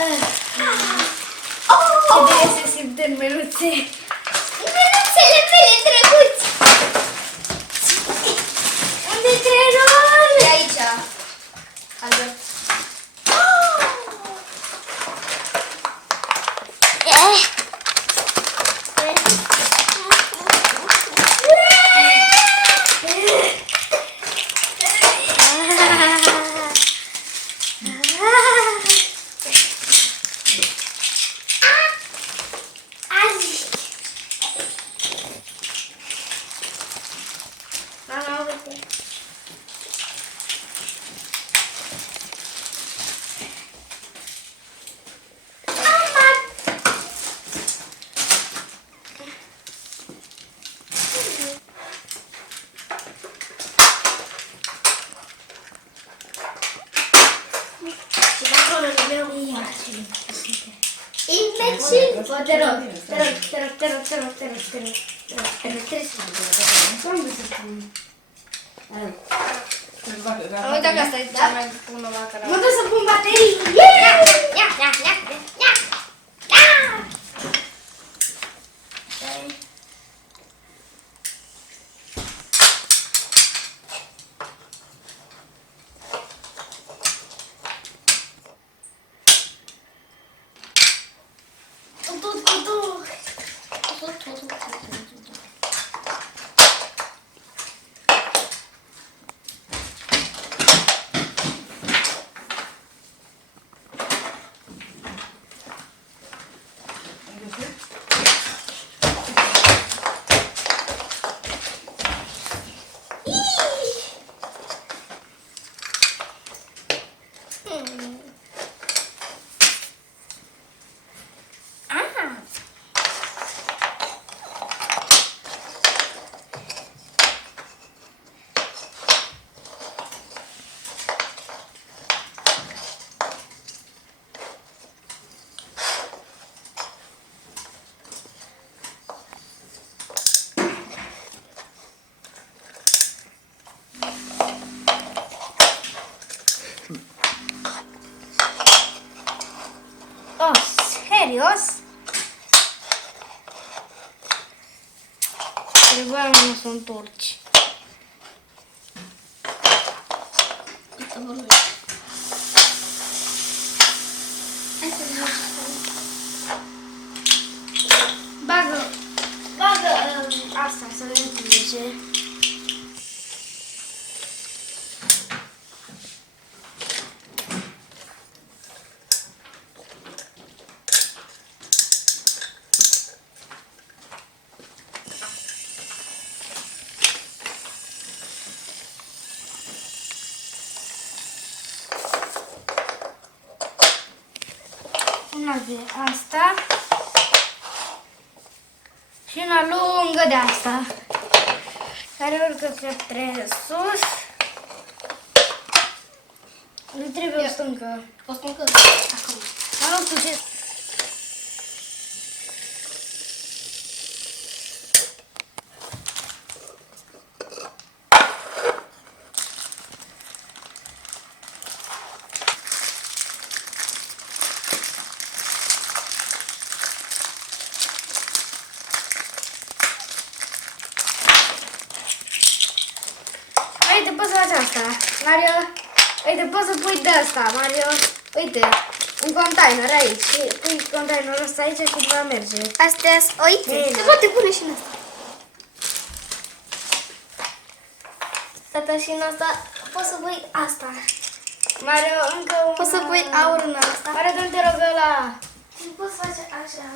Ce bine se simt în menuțe. Menuțele mele drăguți. Unde trenul? E aici. Albert. Imbecil! Bă, te rog, trebuie să unde să pun? Am uitat că asta e cea mai bună la care Mă duc să pun baterii. Oh, serios? Trebuia nu să întorci. Bagă asta să le înțelege. Una de asta și una lungă de asta care urcă către sus. Nu trebuie o stâncă. o stâncă. Acum. Dar nu puteți. Uite, poți să faci asta, Mario. Uite, poți să pui de asta, Mario. Uite, un container aici. Pui containerul ăsta aici și va merge. Astea, uite, Bine. se poate pune și în asta. Tata, și în asta poți să pui asta. Mario, încă un... Poți să pui aur în asta. Mario, du-te, rog, ăla. Și poți să faci așa.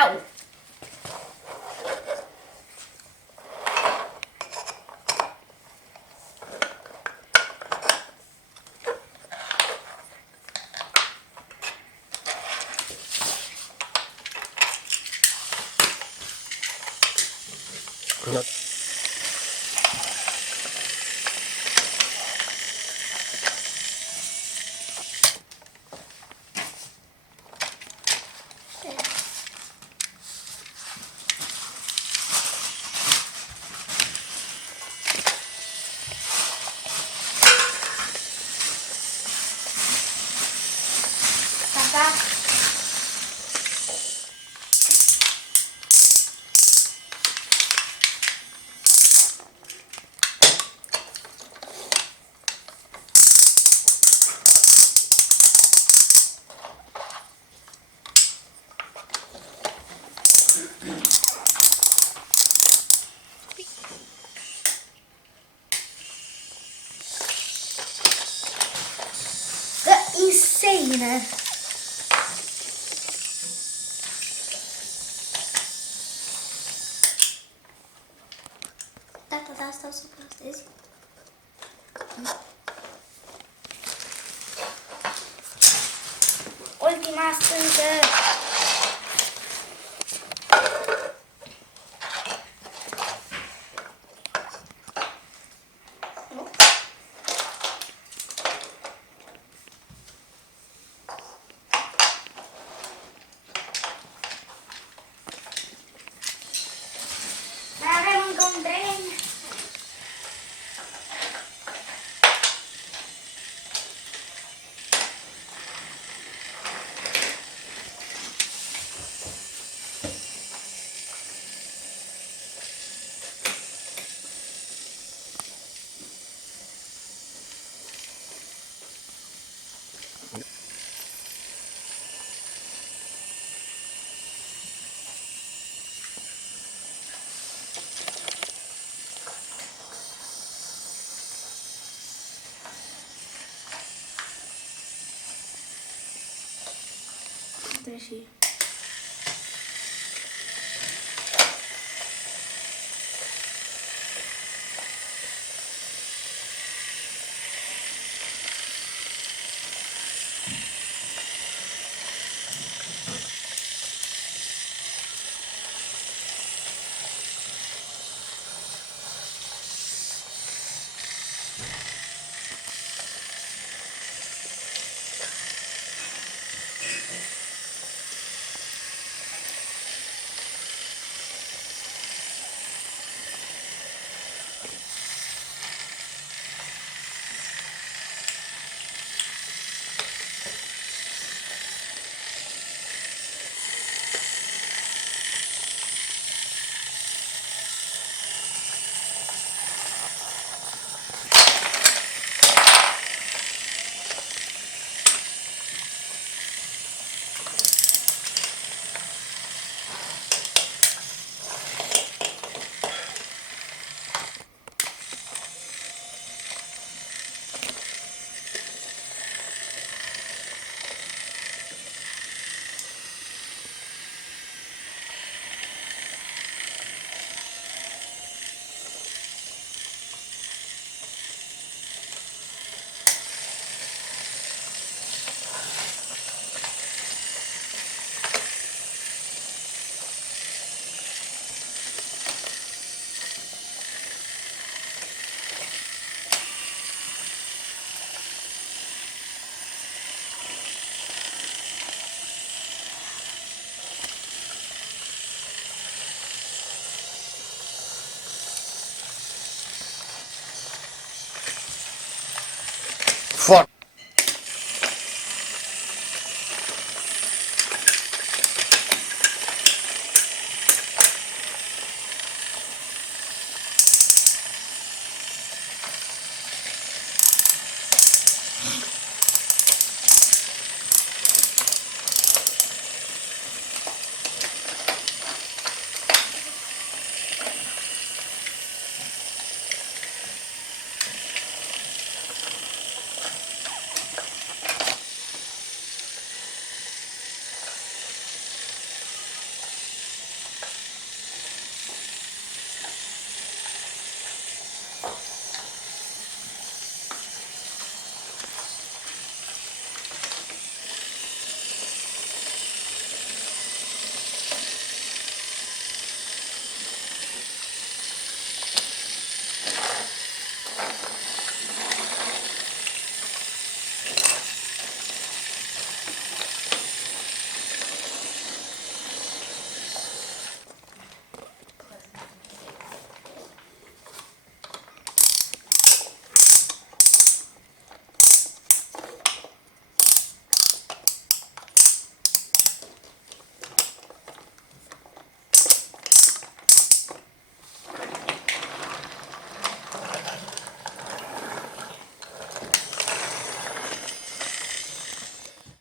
Au! bine. Tata, asta o să plătezi. Ultima stângă. Mai avem încă un tren. Trebuie și